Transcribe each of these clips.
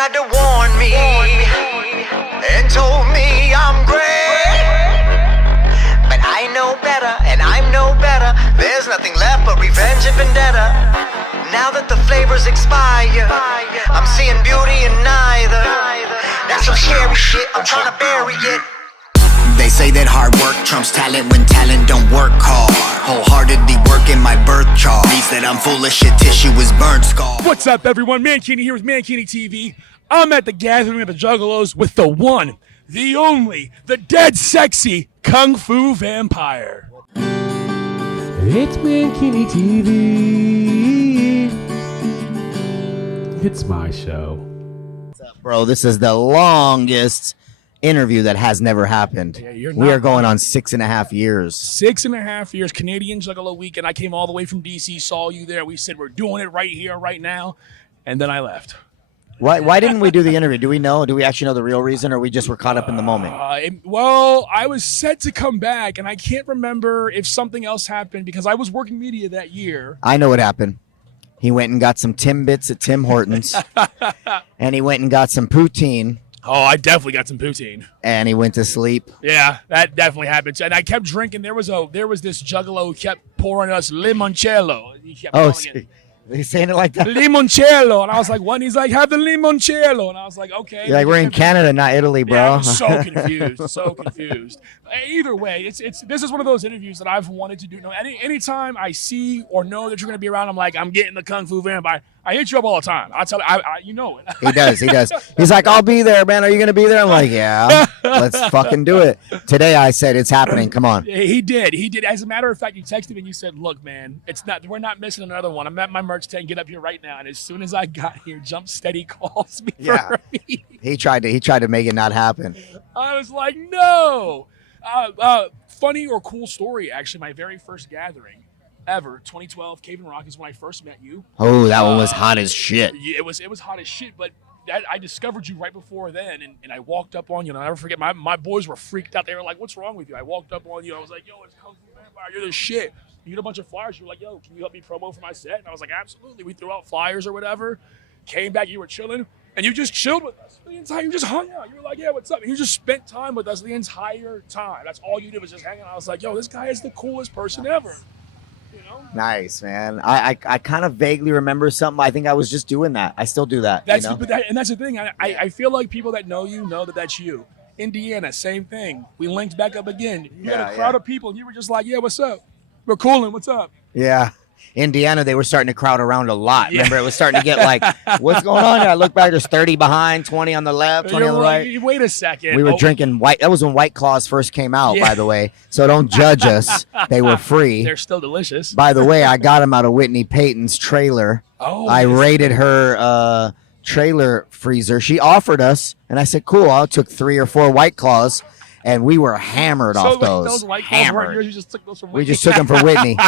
tried to warn me and told me I'm great, but I know better and I'm no better. There's nothing left but revenge and vendetta. Now that the flavors expire, I'm seeing beauty in neither. That's some scary shit, I'm trying to bury it. They say that hard work trumps talent when talent don't work hard. Wholeheartedly working my birth chart. Means that I'm full of shit, tissue is burnt scar. What's up, everyone? Mankini here with Mankini TV. I'm at the gathering of the Juggalos with the one, the only, the dead sexy Kung Fu Vampire. It's Mankini TV. It's my show. What's up, bro? This is the longest interview that has never happened. Yeah, we are going on 6.5 years. 6.5 years, Canadian Juggalo Weekend. I came all the way from DC, saw you there. We said we're doing it right here, right now, and then I left. Why didn't we do the interview? Do we know? Do we actually know the real reason, or we just were caught up in the moment? Well, I was set to come back, and I can't remember if something else happened because I was working media that year. I know what happened. He went and got some Timbits at Tim Hortons, and he went and got some poutine. Oh, I definitely got some poutine. And he went to sleep. Yeah, that definitely happened. And I kept drinking. There was this Juggalo who kept pouring us limoncello. He kept calling it. He's saying it like that? Limoncello. And I was like, what? And he's like, have the limoncello. And I was like, okay. You're like, we're in Canada, not Italy, bro. Yeah, I was so confused. So confused. Either way, this is one of those interviews that I've wanted to do. Anytime I see or know that you're going to be around, I'm like, I'm getting the Kung Fu Vampire. I hit you up all the time. I tell you, you know it. He does. He's like, I'll be there, man. Are you going to be there? I'm like, yeah, let's fucking do it. Today I said, it's happening. Come on. He did. As a matter of fact, you texted me and you said, look, man, we're not missing another one. I'm at my merch tent. Get up here right now. And as soon as I got here, Jump Steady calls me for me. He tried to make it not happen. I was like, no. Funny or cool story, actually, my very first gathering ever, 2012, Cave and Rock is when I first met you. Oh, that one was hot as shit. Yeah, it was hot as shit, but I discovered you right before then, and I walked up on you, and I'll never forget, my boys were freaked out. They were like, what's wrong with you? I walked up on you, I was like, yo, it's Kung Fu Vampire, you're the shit. You had a bunch of flyers, you were like, yo, can you help me promo for my set? And I was like, absolutely. We threw out flyers or whatever, came back, you were chilling, and you just chilled with us the entire. You just hung out. You were like, yeah, what's up? And you just spent time with us the entire time. That's all you did was just hang out. I was like, yo, this guy is the coolest person ever. You know? Nice, man. I kind of vaguely remember something. I think I was just doing that. I still do that. And that's the thing. I feel like people that know you know that that's you. Indiana, same thing. We linked back up again. You had a crowd of people, and you were just like, yeah, what's up? We're cooling. What's up? Yeah. Indiana, they were starting to crowd around a lot. Remember, it was starting to get like, what's going on here? I look back, there's 30 behind, 20 on the left, 20 on the right. Wait a second. We were drinking White. That was when White Claws first came out, by the way. So don't judge us. They were free. They're still delicious. By the way, I got them out of Whitney Payton's trailer. Oh. I raided her trailer freezer. She offered us, and I said, cool. I took 3 or 4 White Claws. And we were hammered off those. Those White Claws weren't yours, you just took those from Whitney. We just took them for Whitney.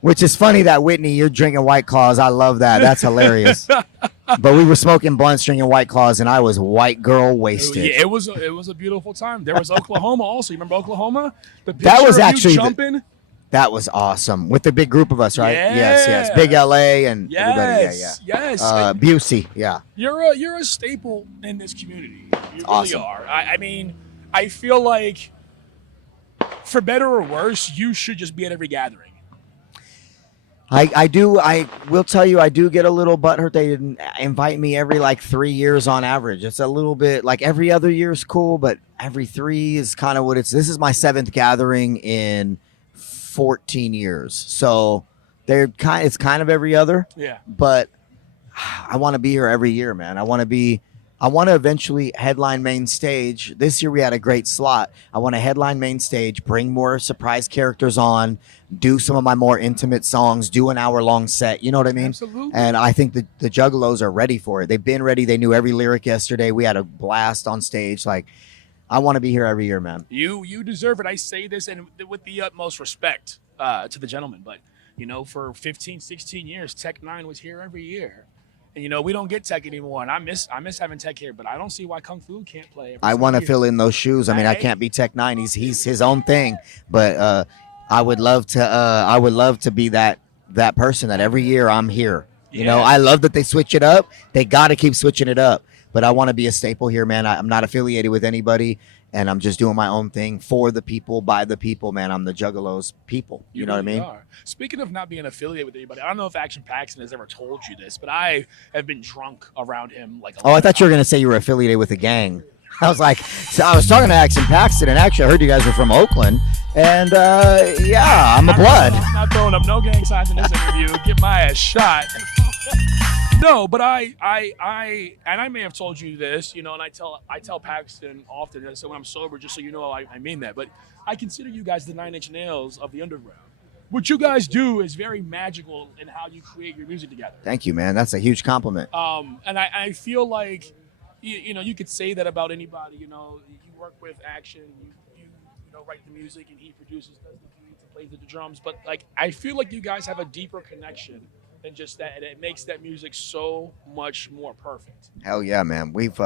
Which is funny that Whitney, you're drinking White Claws. I love that. That's hilarious. But we were smoking blunts, drinking White Claws, and I was white girl wasted. Yeah, it was a beautiful time. There was Oklahoma also. You remember Oklahoma? That was actually jumping. That was awesome with the big group of us, right? Yeah. Yes. Big LA and everybody. Yes. Busey, yeah. You're a staple in this community. You really Awesome. are. I mean, I feel like, for better or worse, you should just be at every gathering. I will tell you, I do get a little butthurt. They didn't invite me every 3 years on average. It's a little bit like every other year is cool, but every 3 is kind of what it's. This is my 7th gathering in 14 years. So it's kind of every other. Yeah. But I want to be here every year, man. I want to eventually headline main stage. This year we had a great slot. I want to headline main stage, bring more surprise characters on, do some of my more intimate songs, do an hour-long set. You know what I mean? Absolutely. And I think the Juggalos are ready for it. They've been ready. They knew every lyric yesterday. We had a blast on stage. I want to be here every year, man. You deserve it. I say this and with the utmost respect to the gentleman. But, for 15, 16 years, Tech 9 was here every year. And, we don't get Tech anymore, and I miss having Tech here, but I don't see why Kung Fu can't play. I want to fill in those shoes. I mean, I can't be Tech 9. He's his own thing, but I would love to be that person that every year I'm here. You know, I love that they switch it up. They got to keep switching it up. but I want to be a staple here, man. I'm not affiliated with anybody, and I'm just doing my own thing for the people, by the people, man. I'm the Juggalos people. You know what I mean? Are. Speaking of not being affiliated with anybody, I don't know if Action Paxton has ever told you this, but I have been drunk around him like. I thought you were gonna say you were affiliated with a gang. I was like, so I was talking to Action Paxton, and actually I heard you guys were from Oakland, and yeah, I'm a blood. I'm not throwing up no gang signs in this interview. Get my ass shot. No, but I may have told you this, you know, and I tell Paxton often, and so when I'm sober, just so you know, I mean that. But I consider you guys the 9 Inch Nails of the underground. What you guys do is very magical in how you create your music together. Thank you, man. That's a huge compliment. And I feel like, you know, you could say that about anybody. You know, you work with Action, you know, write the music, and he produces, does the beats, and plays the drums. But like, I feel like you guys have a deeper connection than just that, and it makes that music so much more perfect. Hell yeah, man. We've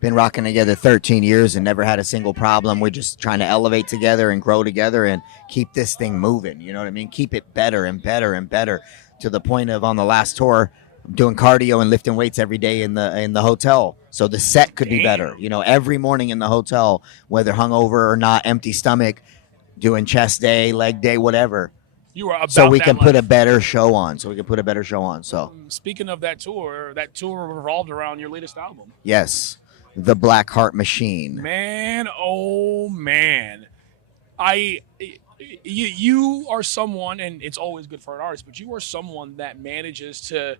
been rocking together 13 years and never had a single problem. We're just trying to elevate together and grow together and keep this thing moving. You know what I mean? Keep it better and better and better, to the point of, on the last tour, I'm doing cardio and lifting weights every day in the hotel, so the set could be better. You know, every morning in the hotel, whether hungover or not, empty stomach, doing chest day, leg day, whatever. You are about so we that can life. put a better show on. So Speaking of that tour revolved around your latest album. Yes, the Black Heart Machine. Man, oh man, you are someone, and it's always good for an artist, but you are someone that manages to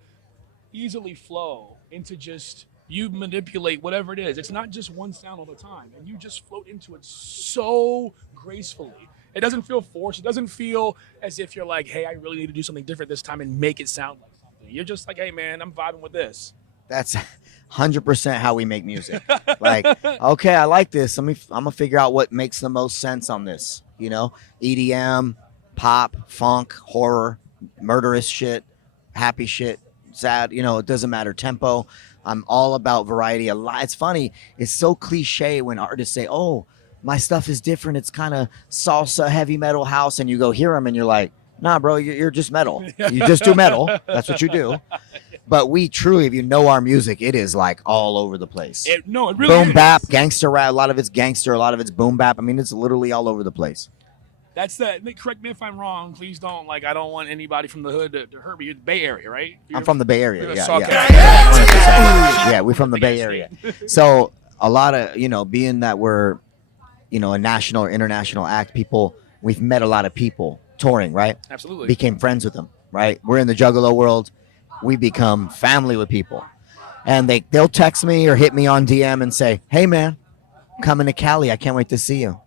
easily flow into just, you manipulate whatever it is. It's not just one sound all the time, and you just float into it so gracefully. It doesn't feel forced. It doesn't feel as if you're like, hey, I really need to do something different this time and make it sound like something. You're just like, hey, man, I'm vibing with this. That's 100% how we make music. Like, okay, I like this. I'm gonna figure out what makes the most sense on this. You know, EDM, pop, funk, horror, murderous shit, happy shit, sad. You know, it doesn't matter. Tempo. I'm all about variety. A lot. It's funny. It's so cliche when artists say, "Oh, my stuff is different. It's kind of salsa, heavy metal, house," and you go hear them, and you're like, "Nah, bro, you're just metal. You just do metal. That's what you do." But we truly, if you know our music, it is like all over the place. It really boom is. bap, gangster rap. A lot of it's gangster. A lot of it's boom bap. I mean, it's literally all over the place. That's that. Correct me if I'm wrong. Please don't. Like, I don't want anybody from the hood to hurt me. You're the Bay Area, right? I'm from the Bay Area. Yeah, okay. yeah. Yeah, we're from the Bay Area. So a lot of, you know, being that we're, you know, a national or international act, we've met a lot of people touring, right? Absolutely. Became friends with them, right? We're in the Juggalo world. We become family with people. And they'll text me or hit me on DM and say, "Hey, man, coming to Cali. I can't wait to see you."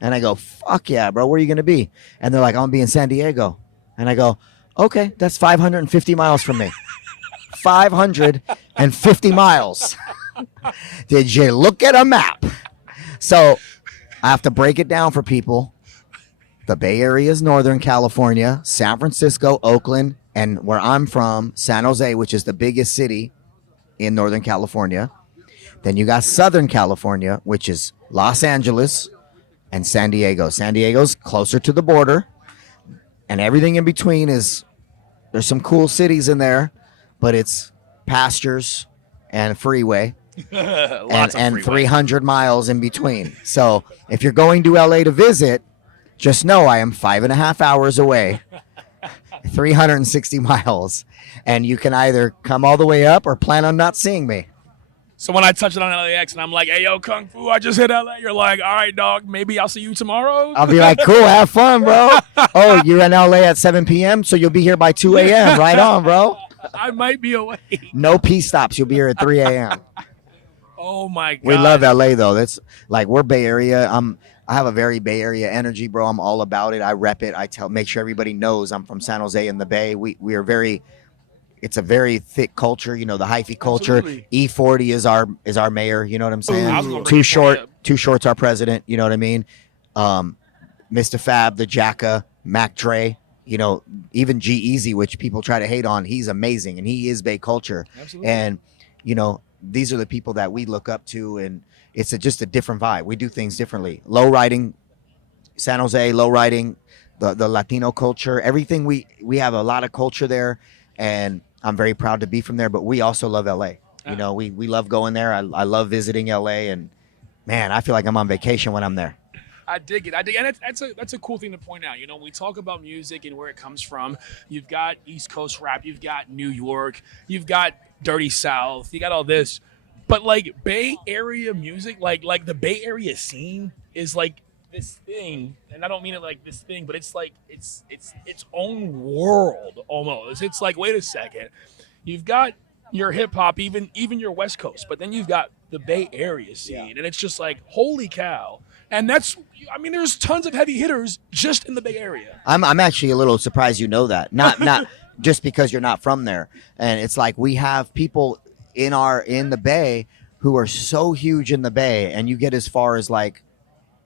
And I go, "Fuck yeah, bro. Where are you going to be?" And they're like, "I'm going to be in San Diego." And I go, "Okay, that's 550 miles from me." 550 miles. Did you look at a map? So I have to break it down for people. The Bay Area is Northern California, San Francisco, Oakland, and where I'm from, San Jose, which is the biggest city in Northern California. Then you got Southern California, which is Los Angeles and San Diego. San Diego's closer to the border, and everything in between there's some cool cities in there, but it's pastures and freeway. and 300 miles in between. So if you're going to LA to visit, just know I am 5.5 hours away, 360 miles, and you can either come all the way up or plan on not seeing me. So when I touch it on LAX and I'm like, "Hey, yo, Kung Fu, I just hit LA," you're like, "All right, dog, maybe I'll see you tomorrow." I'll be like, "Cool, have fun, bro." "Oh, you're in LA at 7 p.m., so you'll be here by 2 a.m. Right on, bro. I might be awake. No P stops. You'll be here at 3 a.m. Oh my God. We love LA though. That's like, we're Bay Area. I have a very Bay Area energy, bro. I'm all about it. I rep it. Make sure everybody knows I'm from San Jose in the Bay. We are very, it's a very thick culture, you know, the hyphy culture. Absolutely. E40 is our mayor, you know what I'm saying? I was gonna bring Too Short's our president, you know what I mean? Mr. Fab, the Jacka, Mac Dre, you know, even G-Eazy, which people try to hate on, he's amazing, and he is Bay culture. Absolutely. And, you know, these are the people that we look up to, and it's just a different vibe. We do things differently. Low riding, San Jose, low riding, the Latino culture, everything. We have a lot of culture there, and I'm very proud to be from there, but we also love LA. You know, we love going there. I love visiting LA, and man, I feel like I'm on vacation when I'm there. I dig it. And that's a cool thing to point out. You know, when we talk about music and where it comes from, you've got East Coast rap, you've got New York, you've got Dirty South, you got all this. But like Bay Area music, like the Bay Area scene is like this thing, and I don't mean it like this thing, but it's like it's its own world almost. It's like, wait a second, you've got your hip hop, even your West Coast, but then you've got the Bay Area scene, and it's just like, holy cow. And there's tons of heavy hitters just in the Bay Area. I'm actually a little surprised you know that. Not just because you're not from there. And it's like we have people in the Bay who are so huge in the Bay, and you get as far as like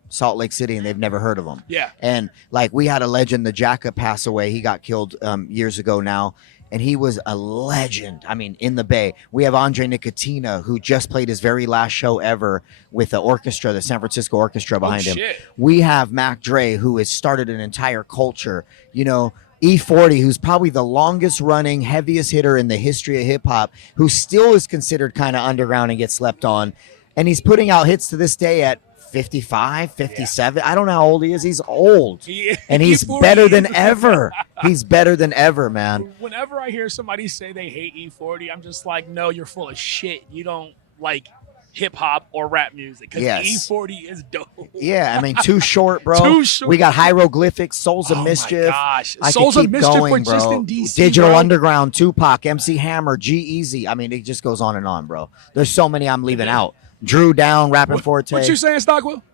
Salt Lake City and they've never heard of them. Yeah. And like we had a legend, the Jacka, pass away. He got killed years ago now. And he was a legend. I mean, in the Bay. We have Andre Nicotina, who just played his very last show ever with the orchestra, the San Francisco Orchestra behind him. Shit. We have Mac Dre, who has started an entire culture. You know, E40, who's probably the longest running, heaviest hitter in the history of hip hop, who still is considered kind of underground and gets slept on. And he's putting out hits to this day at 55, 57. Yeah. I don't know how old he is. He's old. And he's better than ever. He's better than ever, man. Whenever I hear somebody say they hate E40, I'm just like, no, you're full of shit. You don't like hip hop or rap music, because E40 is dope. Yeah, I mean, Too Short, bro. Too Short. We got Hieroglyphics, Souls of Mischief. My gosh. I Souls of Mischief going, were bro. just in DC, Digital bro. Underground, Tupac, MC Hammer, G-Eazy. I mean, it just goes on and on, bro. There's so many I'm leaving out. Drew Down, Rapping Forte. What you saying, Stockwell?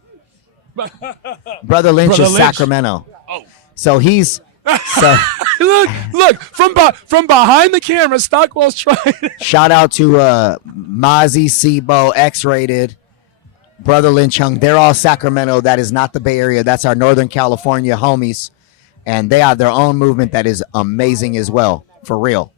Brother Lynch is Sacramento. Oh. So he's... look from behind the camera, Stockwell's trying. Shout out to Mozzie, Sibo, X-Rated, Brother Lynch Young. They're all Sacramento. That is not the Bay Area. That's our Northern California homies, and they have their own movement that is amazing as well, for real.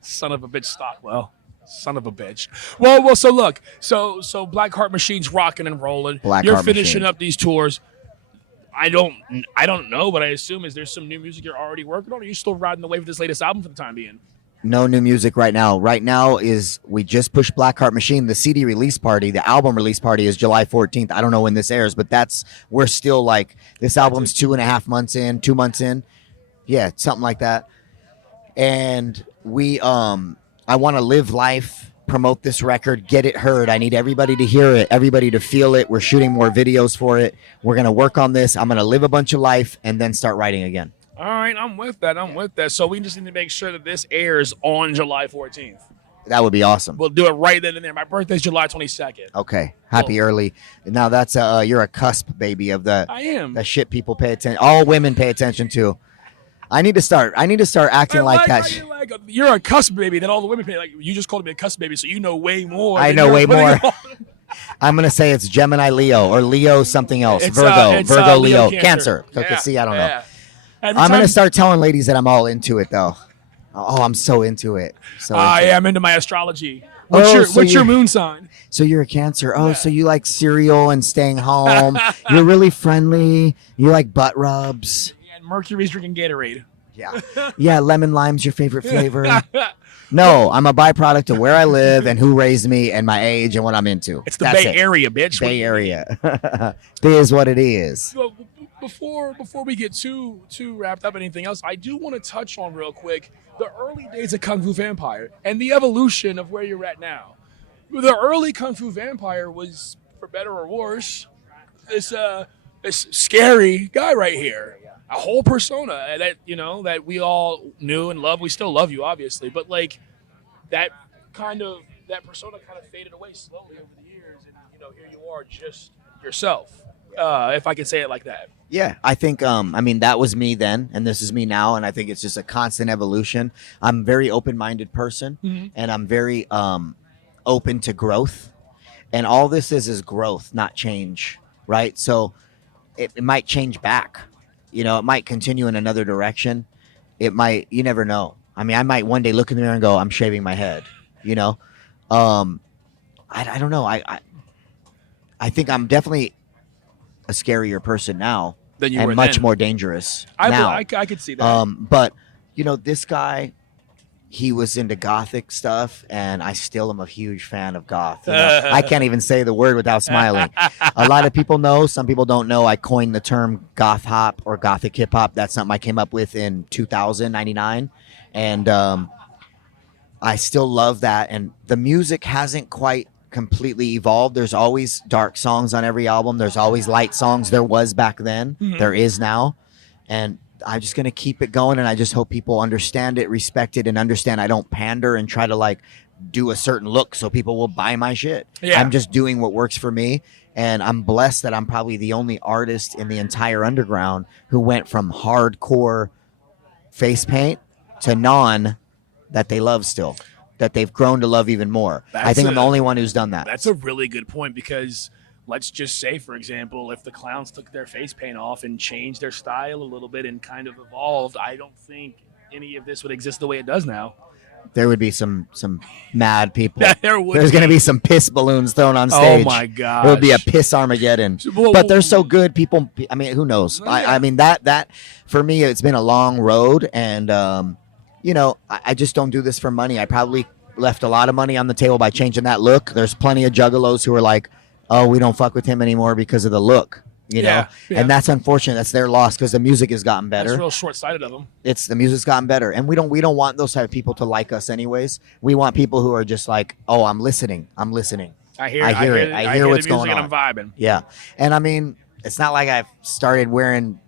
Son of a bitch, Stockwell. Son of a bitch. Well. So look. So Black Heart Machine's rocking and rolling. You're finishing up these tours. I don't know, but I assume is there some new music you're already working on, or are you still riding the wave of this latest album for the time being? No new music right now. Right now is we just pushed Black Heart Machine. The CD release party, the album release party is July 14th. I don't know when this airs, but we're still like, this album's 2.5 months in, 2 months in. Yeah, something like that. And I want to live life, promote this record, get it heard. I need everybody to hear it, everybody to feel it. We're shooting more videos for it. We're going to work on this. I'm going to live a bunch of life and then start writing again. All right, I'm with that. So we just need to make sure that this airs on July 14th. That would be awesome. We'll do it right then and there. My birthday's July 22nd. Okay. Happy early. Now that's you're a cusp, baby, of the I am. The shit people pay attention. All women pay attention to. I need to start acting like that. You're a cusp baby that all the women pay. Like, you just called me a cusp baby, so you know way more. I know way more. I'm gonna say it's Gemini Leo or Leo something else. It's, Virgo Leo Cancer. Okay, Yeah, see, I don't know. yeah. I'm gonna start telling ladies that I'm all into it though. Oh, I'm so into it. Yeah, I'm into my astrology. What's your moon sign? So you're a Cancer. Oh, so you like cereal and staying home. You're really friendly. You like butt rubs. Mercury's drinking Gatorade. Yeah, lemon lime's your favorite flavor. No, I'm a byproduct of where I live and who raised me and my age and what I'm into. It's the Bay Area, bitch. Bay Area. It is what it is. Well, before we get too wrapped up in anything else, I do want to touch on real quick the early days of Kung Fu Vampire and the evolution of where you're at now. The early Kung Fu Vampire was, for better or worse, this scary guy right here. A whole persona that we all knew and loved. We still love you, obviously, but like that persona kind of faded away slowly over the years, and here you are, just yourself, if I could say it like that. Yeah, I think that was me then, and this is me now, and I think it's just a constant evolution. I'm a very open-minded person, and I'm very open to growth, and all this is growth, not change, right? So it might change back. It might continue in another direction. It might, you never know. I mean, I might one day look in the mirror and go, I'm shaving my head, I don't know. I think I'm definitely a scarier person now than you and were much then. more dangerous now. I could see that. But, this guy, he was into gothic stuff, and I still am a huge fan of goth. You know? I can't even say the word without smiling. A lot of people know, some people don't know. I coined the term goth hop or gothic hip hop. That's something I came up with in 2099, and I still love that. And the music hasn't quite completely evolved. There's always dark songs on every album. There's always light songs. There was back then. There is now, and I'm just going to keep it going, and I just hope people understand it, respect it, and understand I don't pander and try to like do a certain look so people will buy my shit. Yeah. I'm just doing what works for me, and I'm blessed that I'm probably the only artist in the entire underground who went from hardcore face paint to non that they love still, that they've grown to love even more. I think I'm the only one who's done that. That's a really good point, because let's just say, for example, if the clowns took their face paint off and changed their style a little bit and kind of evolved, I don't think any of this would exist the way it does now. There would be some mad people. There's going to be some piss balloons thrown on stage. Oh my god! It would be a piss Armageddon. But they're so good. People, I mean, who knows? I mean, that for me, it's been a long road, and you know, I just don't do this for money. I probably left a lot of money on the table by changing that look. There's plenty of juggalos who are like, oh, we don't fuck with him anymore because of the look, you know? Yeah. And that's unfortunate. That's their loss, because the music has gotten better. That's real short-sighted of them. The music's gotten better. And we don't want those type of people to like us anyways. We want people who are just like, oh, I'm listening. I hear it. I hear what's going on. I'm vibing. Yeah. And I mean, it's not like I've started wearing,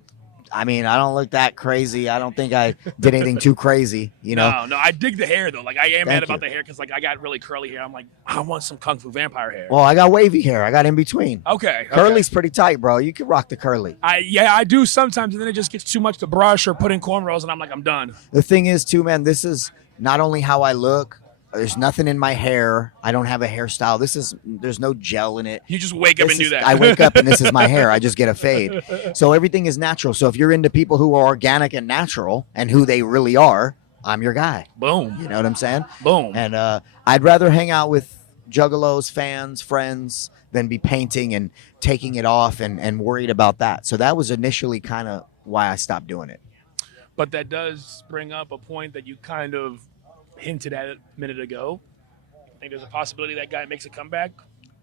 I mean, I don't look that crazy. I don't think I did anything too crazy, you know? No, I dig the hair, though. Like, I am mad about the hair, because, like, I got really curly hair. I'm like, I want some Kung Fu Vampire hair. Well, I got wavy hair. I got in between. Okay. Curly's pretty tight, bro. You can rock the curly. I do sometimes, and then it just gets too much to brush or put in cornrows, and I'm like, I'm done. The thing is, too, man, this is not only how I look. There's nothing in my hair. I don't have a hairstyle. There's no gel in it. You just wake up and do that. I wake up and this is my hair. I just get a fade. So everything is natural. So if you're into people who are organic and natural and who they really are, I'm your guy. Boom. You know what I'm saying? Boom. And I'd rather hang out with juggalos, fans, friends, than be painting and taking it off and worried about that. So that was initially kind of why I stopped doing it. But that does bring up a point that you kind of hinted at it a minute ago. I think there's a possibility that guy makes a comeback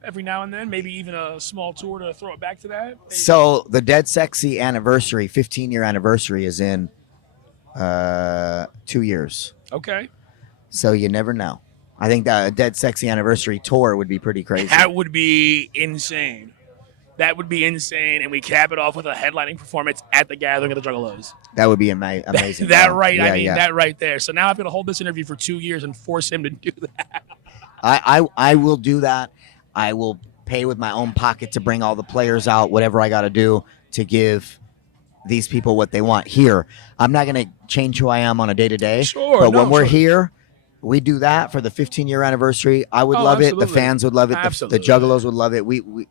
every now and then, maybe even a small tour to throw it back to that. Maybe. So the Dead Sexy anniversary, 15-year anniversary, is in 2 years. Okay. So you never know. I think that a Dead Sexy anniversary tour would be pretty crazy. That would be insane. That would be insane, and we cap it off with a headlining performance at the Gathering of the Juggalos. That would be amazing. That right there. So now I'm going to hold this interview for 2 years and force him to do that. I will do that. I will pay with my own pocket to bring all the players out, whatever I got to do to give these people what they want. Here, I'm not going to change who I am on a day-to-day. Sure. But when we're here, we do that for the 15-year anniversary. I would love absolutely. it. The fans would love it. The Juggalos would love it. We we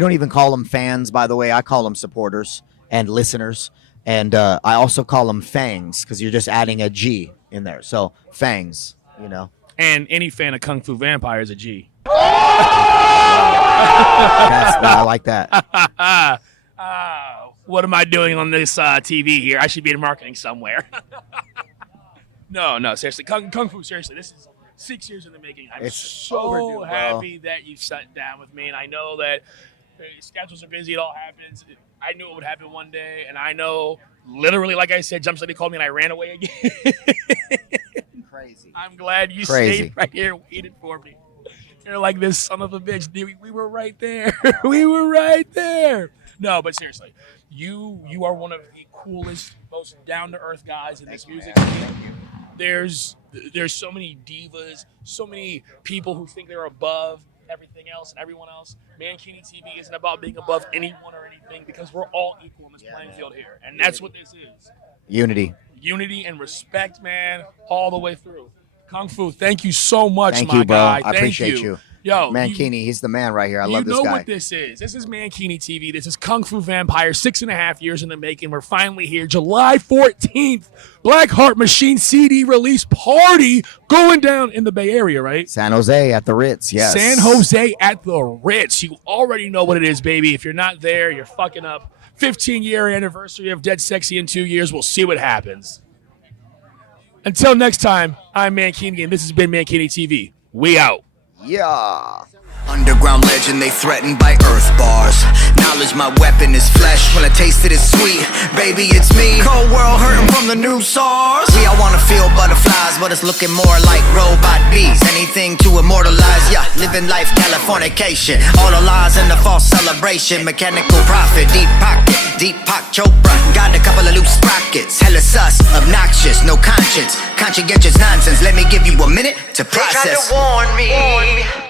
don't even call them fans, by the way. I call them supporters and listeners. And I also call them fangs, because you're just adding a G in there. So fangs, you know. And any fan of Kung Fu Vampire is a G. I like that. What am I doing on this TV here? I should be in marketing somewhere. No, seriously. Kung Fu, seriously. This is 6 years in the making. I'm so overdue, happy that you sat down with me, and I know that schedules are busy. It all happens. I knew it would happen one day, and I know, literally, like I said, Jump City called me, and I ran away again. Crazy. I'm glad you stayed right here and waited for me. You're like, this son of a bitch. We were right there. We were right there. No, but seriously, you are one of the coolest, most down-to-earth guys in this music scene. There's so many divas, so many people who think they're above everything else and everyone else. Mankini TV isn't about being above anyone or anything, because we're all equal in this playing field here. And that's what this is. Unity and respect, man, all the way through. Kung Fu, thank you so much, thank my you, bro. guy. I appreciate you. Yo, Mankini, he's the man right here. I love this guy. You know what this is. This is Mankini TV. This is Kung Fu Vampire, 6.5 years in the making. We're finally here. July 14th, Black Heart Machine CD release party going down in the Bay Area, right? San Jose at the Ritz, yes. San Jose at the Ritz. You already know what it is, baby. If you're not there, you're fucking up. 15-year anniversary of Dead Sexy in 2 years. We'll see what happens. Until next time, I'm Mankini, and this has been Mankini TV. We out. Yeah. Underground legend, they threatened by earth bars. Knowledge, my weapon is flesh. When I taste it, it's sweet. Baby, it's me. Cold world hurting from the new SARS. We all wanna feel butterflies, but it's looking more like robot bees. Anything to immortalize, yeah. Living life, Californication. All the lies and the false celebration. Mechanical profit, deep pocket. Deepak Chopra. Got a couple of loose sprockets. Hella sus, obnoxious, no conscience. Conscientious nonsense. Let me give you a minute to process. They tried to warn me.